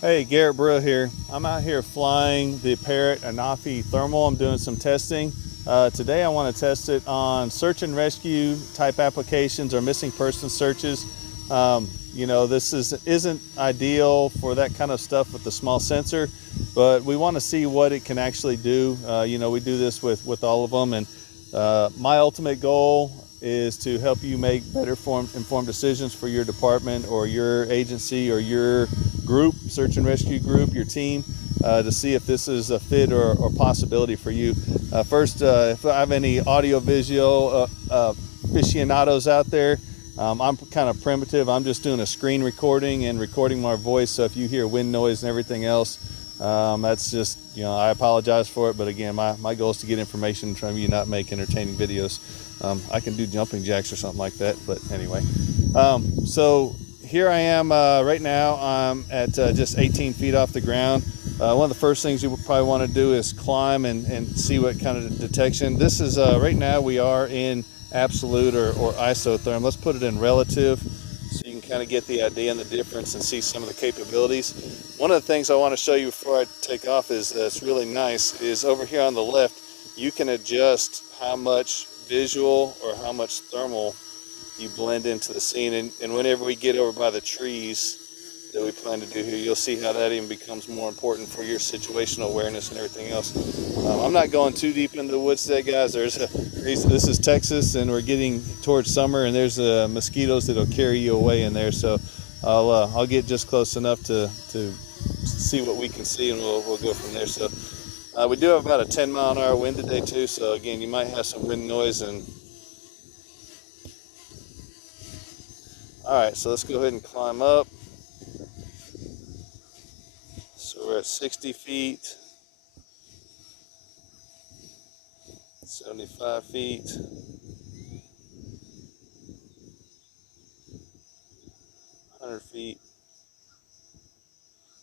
Hey, Garrett Brill here. I'm out here flying the Parrot Anafi Thermal. I'm doing some testing. Today I want to test it on search and rescue type applications or missing person searches. This isn't ideal for that kind of stuff with the small sensor, but we want to see what it can actually do. We do this with all of them, and my ultimate goal is to help you make better informed decisions for your department or your agency or your group, search and rescue group, your team, to see if this is a fit or possibility for you. First, if I have any audio visual aficionados out there, I'm kind of primitive. I'm just doing a screen recording and recording my voice. So if you hear wind noise and everything else, that's just, I apologize for it. But again, my goal is to get information from you, not make entertaining videos. I can do jumping jacks or something like that. But anyway, so here I am right now. I'm at just 18 feet off the ground. One of the first things you would probably want to do is climb and see what kind of detection. This is right now we are in absolute or isotherm. Let's put it in relative so you can kind of get the idea and the difference and see some of the capabilities. One of the things I want to show you before I take off is it's really nice is over here on the left you can adjust how much visual or how much thermal you blend into the scene, and whenever we get over by the trees that we plan to do here, you'll see how that even becomes more important for your situational awareness and everything else. I'm not going too deep into the woods today, guys. This is Texas, and we're getting towards summer, and there's mosquitoes that'll carry you away in there. So I'll get just close enough to see what we can see, and we'll go from there. So we do have about a 10-mile-an-hour wind today too. So again, you might have some wind noise and. All right, so let's go ahead and climb up. So we're at 60 feet, 75 feet, 100 feet.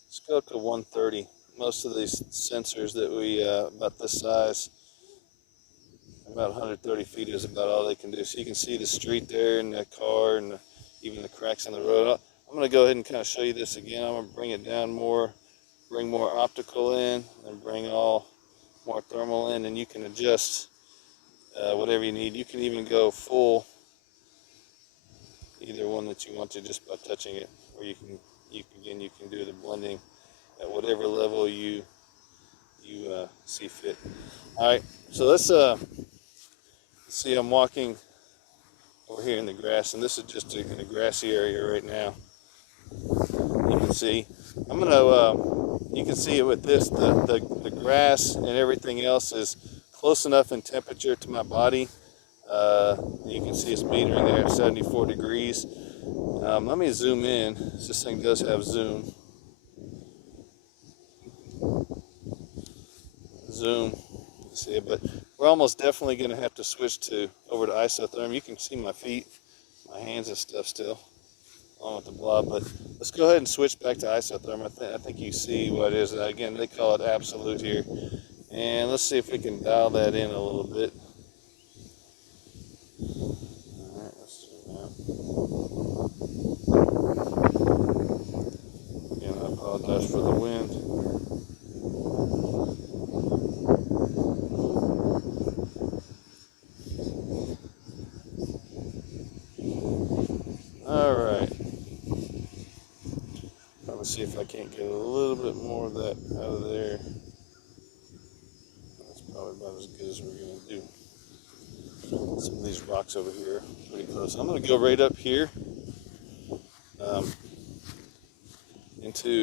Let's go up to 130. Most of these sensors that we, about this size, about 130 feet is about all they can do. So you can see the street there and the car and even the cracks in the road. I'm going to go ahead and kind of show you this again. I'm going to bring it down more, bring more optical in, and bring all more thermal in, and you can adjust whatever you need. You can even go full, either one that you want to, just by touching it, or you can do the blending at whatever level you see fit. All right, so let's see. I'm walking over here in the grass, and this is just in a grassy area right now. You can see. I'm gonna. You can see it with this. The grass and everything else is close enough in temperature to my body. You can see it's metering there at 74 degrees. Let me zoom in. This thing does have zoom. Zoom. See it, but we're almost definitely going to have to switch over to isotherm. You can see my feet, my hands and stuff still along with the blob. But let's go ahead and switch back to isotherm. I think you see what it is. Again, they call it absolute here. And let's see if we can dial that in a little bit. All right, let's zoom out. Again, I apologize for the wind. All right. Let me see if I can't get a little bit more of that out of there. That's probably about as good as we're going to do. Some of these rocks over here are pretty close. I'm going to go right up here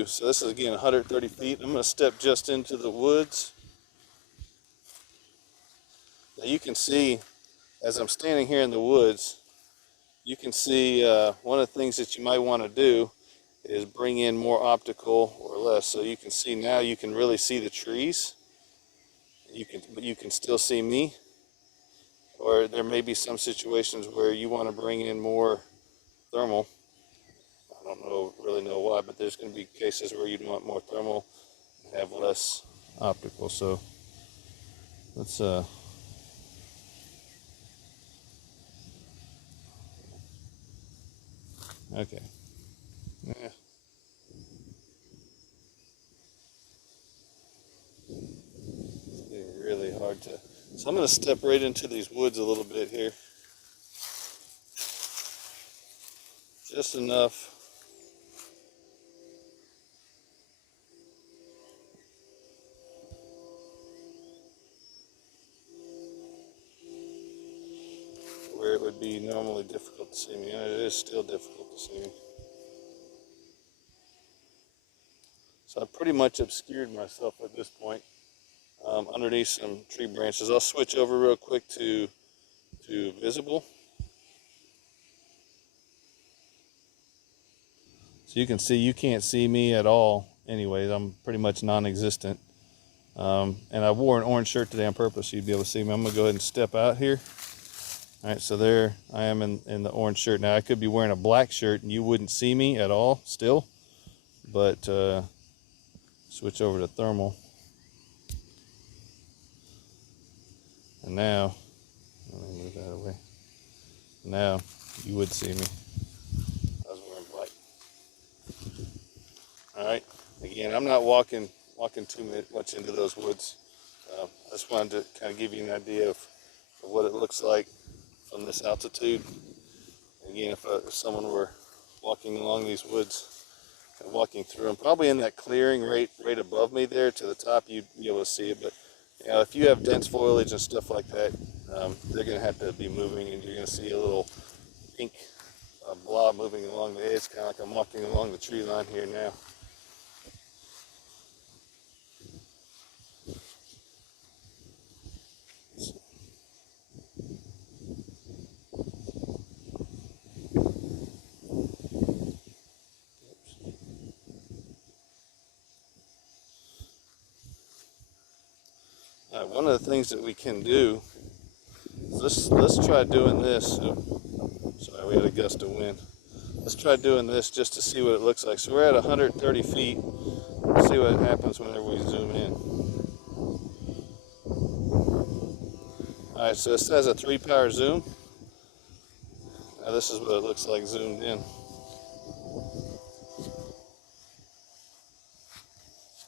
so this is again 130 feet. I'm going to step just into the woods. Now you can see as I'm standing here in the woods, you can see one of the things that you might want to do is bring in more optical or less. So you can see now, you can really see the trees. But you can still see me. Or there may be some situations where you want to bring in more thermal. I don't really know why, but there's going to be cases where you'd want more thermal and have less optical. So let's okay. Yeah. to, so I'm going to step right into these woods a little bit here. Just enough. Where it would be normally difficult to see me, and it is still difficult to see me. So I pretty much obscured myself at this point underneath some tree branches. I'll switch over real quick to visible. So you can see, you can't see me at all anyways. I'm pretty much non-existent. And I wore an orange shirt today on purpose so you'd be able to see me. I'm gonna go ahead and step out here. All right, so there I am in the orange shirt. Now I could be wearing a black shirt and you wouldn't see me at all still, but switch over to thermal. And now, let me move that away. Now you would see me. I was wearing black. All right, again, I'm not walking too much into those woods. I just wanted to kind of give you an idea of what it looks like from this altitude. Again, if someone were walking along these woods and walking through them, probably in that clearing right above me there to the top, you'd be able to see it. But you know, if you have dense foliage and stuff like that, they're going to have to be moving, and you're going to see a little pink blob moving along the edge, kind of like I'm walking along the tree line here now. One of the things that we can do is let's try doing this. Sorry, we had a gust of wind. Let's try doing this just to see what it looks like. So we're at 130 feet. Let's see what happens whenever we zoom in. All right, so this has a 3-power zoom. Now this is what it looks like zoomed in.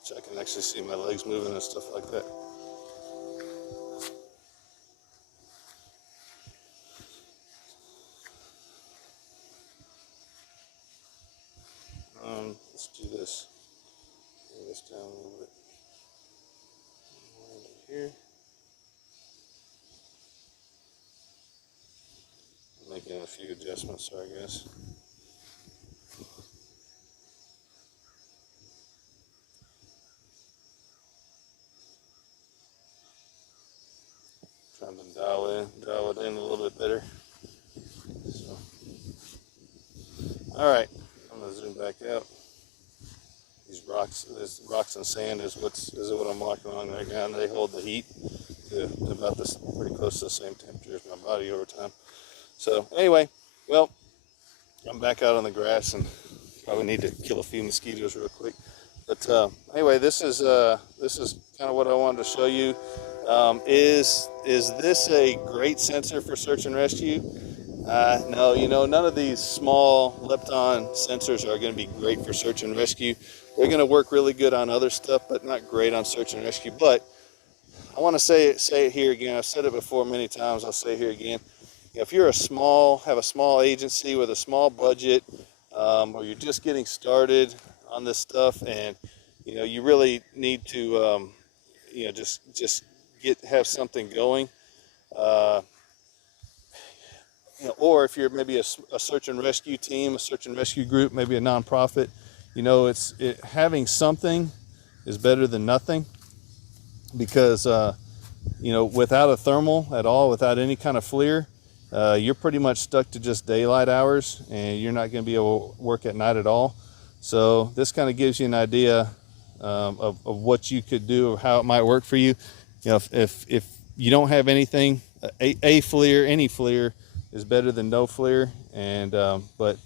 So I can actually see my legs moving and stuff like that. Let's do this. Bring this down a little bit. Over here. I'm making a few adjustments, sorry guys. Trying to dial it in a little bit better. So, all right, I'm gonna zoom back out. These rocks and sand is what I'm walking along right now, and they hold the heat to about this, pretty close to the same temperature as my body over time. So anyway, well, I'm back out on the grass and probably need to kill a few mosquitoes real quick. But anyway, this is kind of what I wanted to show you. Is this a great sensor for search and rescue? No, you know, none of these small Lepton sensors are going to be great for search and rescue. They're going to work really good on other stuff, but not great on search and rescue. But I want to say it here again. I've said it before many times. I'll say it here again. You know, if you're have a small agency with a small budget, or you're just getting started on this stuff, and you know you really need to, you know, just have something going. You know, or if you're maybe a search and rescue team, a search and rescue group, maybe a nonprofit, you know, having something is better than nothing, because you know, without a thermal at all, without any kind of FLIR, you're pretty much stuck to just daylight hours, and you're not going to be able to work at night at all. So this kind of gives you an idea of what you could do, or how it might work for you. You know, if you don't have anything, a FLIR, any FLIR is better than no FLIR. And but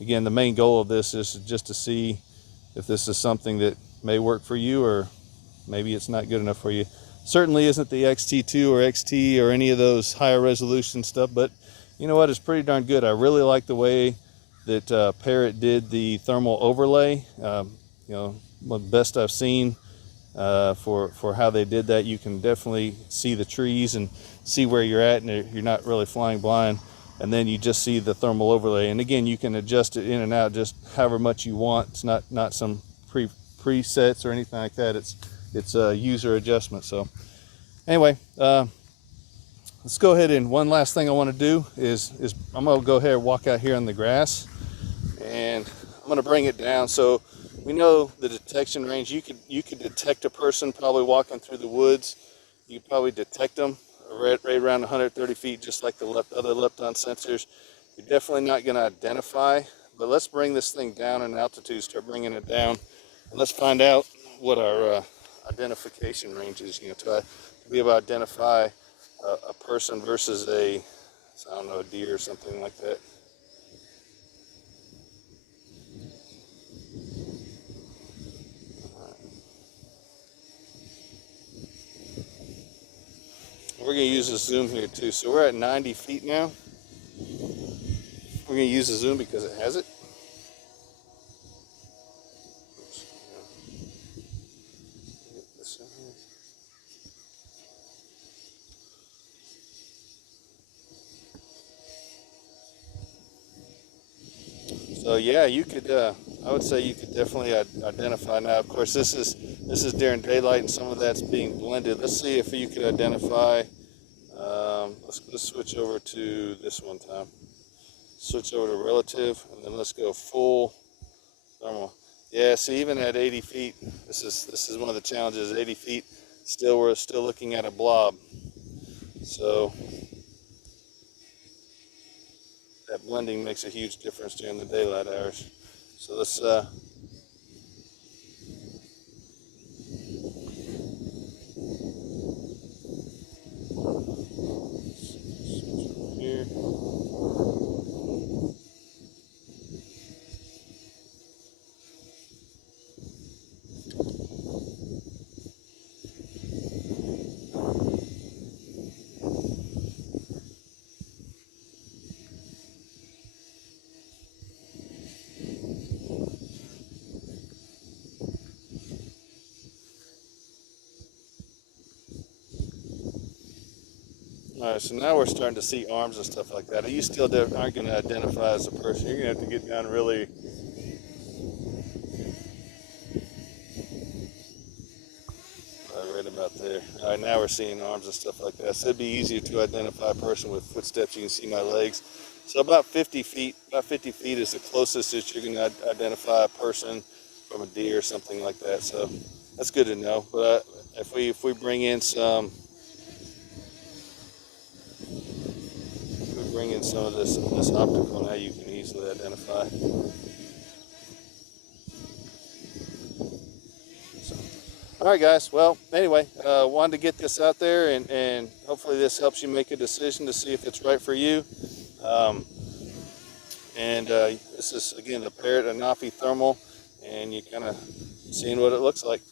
again, the main goal of this is just to see if this is something that may work for you, or maybe it's not good enough for you. Certainly isn't the XT2 or XT or any of those higher resolution stuff, but you know what, it's pretty darn good. I really like the way that Parrot did the thermal overlay. You know, the best I've seen for how they did that. You can definitely see the trees and see where you're at, and you're not really flying blind. And then you just see the thermal overlay. And again, you can adjust it in and out just however much you want. It's not some presets or anything like that. It's a user adjustment. So anyway, let's go ahead, and one last thing I want to do is I'm going to go ahead and walk out here on the grass, and I'm going to bring it down. So we know the detection range. You could detect a person probably walking through the woods. You could probably detect them right around 130 feet, just like the other Lepton sensors. You're definitely not going to identify, but let's bring this thing down in altitude, start bringing it down, and let's find out what our identification range is, to be able to identify a person versus I don't know, a deer or something like that. We're going to use a zoom here too. So we're at 90 feet now. We're going to use the zoom because it has it. So yeah, you could. I would say you could definitely identify now. Of course, this is during daylight, and some of that's being blended. Let's see if you could identify. Let's switch over to this one time. Switch over to relative, and then let's go full thermal. Yeah, see, even at 80 feet, this is one of the challenges. 80 feet, we're still looking at a blob. So that blending makes a huge difference during the daylight hours. So let's here. All right, so now we're starting to see arms and stuff like that. You still aren't going to identify as a person. You're going to have to get down really. Right about there. All right, now we're seeing arms and stuff like that. So it'd be easier to identify a person with footsteps. You can see my legs. So about 50 feet. About 50 feet is the closest that you're going to identify a person from a deer or something like that. So that's good to know. But if we bring in some. Bring in some of this optical, now you can easily identify. So, all right, guys. Well, anyway, wanted to get this out there, and hopefully this helps you make a decision to see if it's right for you. This is, again, the Parrot Anafi Thermal, and you kind of seeing what it looks like.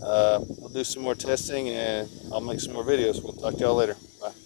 We'll do some more testing, and I'll make some more videos. We'll talk to y'all later.